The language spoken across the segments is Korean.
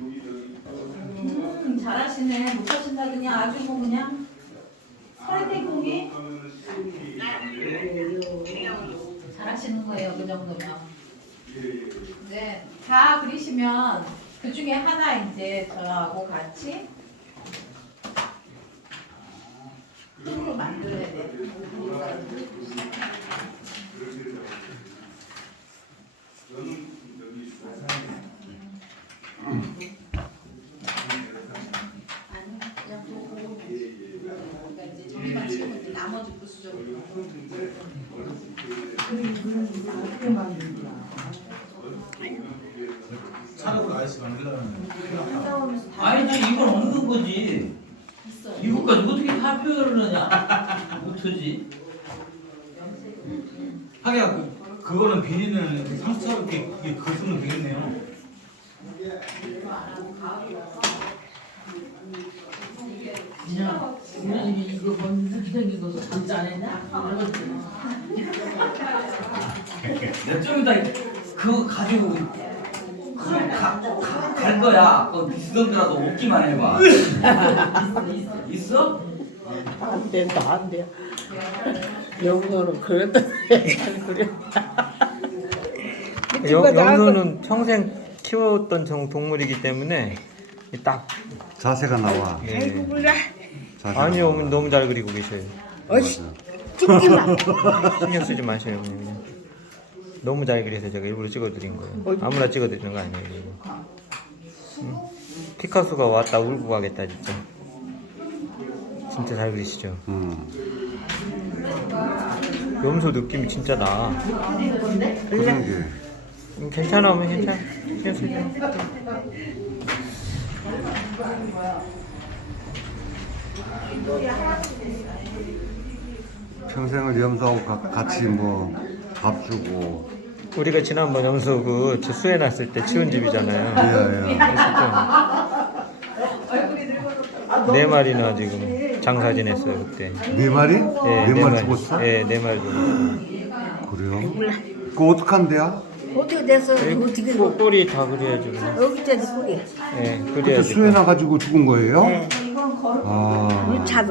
음, 잘하시네. 못하신다더니 아주 뭐 그냥 파이팅 공이 잘하시는 거예요, 그 정도면. 네, 다 그리시면 그 중에 하나 이제 저하고 같이 흙으로 만들어야 돼. 저는 음. 여기 음. 나머지 부수적으로. 음. 어. 어. 아. 아니, 이걸 얻는 거지. 됐어요. 이거까지 어떻게 타표를하냐 못하지. 하게 하고. 그거는 비닐는상처이렇게걸으면 되겠네요. 음. 그냥 이거 번지 생긴 거서 번지 안 했냐? 몇이다그 아, 가지고 가, 가, 갈 거야. 비슷한데라도 웃기만 해봐. 있어? 있어? 안 돼, 나안 돼. 영어로 그랬다. <여, 목소리> 영서는 평생 키웠던 동물이기 때문에 딱 이따... 자세가 나와. 네. 예. 아이라 그래. 아니요 어머니 너무 잘 그리고 계셔요. 어이씨, 쫓나 신경 쓰지 마세요, 그냥 그냥. 너무 잘 그려서 제가 일부러 찍어드린 거예요. 아무나 찍어드리는 거 아니에요, 이거. 응? 피카소가 왔다 울고 가겠다, 진짜. 진짜 잘 그리시죠? 음. 염소 느낌이 진짜 나. 그런 게. 괜찮아, 어머니, 괜찮아. 신경 쓰지 마. 평생을 염소하고 가, 같이 뭐 밥 주고 우리가 지난번 염소 그 수해 났을 때 치운 집이잖아요. 예, 예. 때네 마리나 지금 장사 지냈어요 그때. 네 마리? 네, 네, 마리 네 죽었어? 네네 마리 네 그래요? 그거 어떡한데야 어떻게 돼서 네. 어떻게 그 꼬리 다 그려야죠. 여기 때도 꼬리. 네, 그래야 그때 수해나 가지고 죽은 거예요? 네. 아. 아. 물차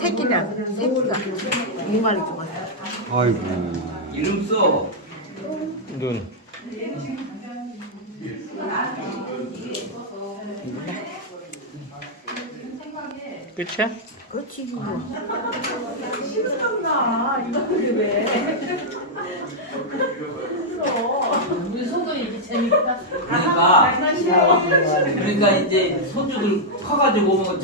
새끼나 새끼가 이 마리 죽 아이고. 이름 써. 눈. 끝이 네. 그렇지 이거 싫어졌나 이거 왜 재밌다. 그러니까, 그러니까 이제 손주들 커가지고 오면 절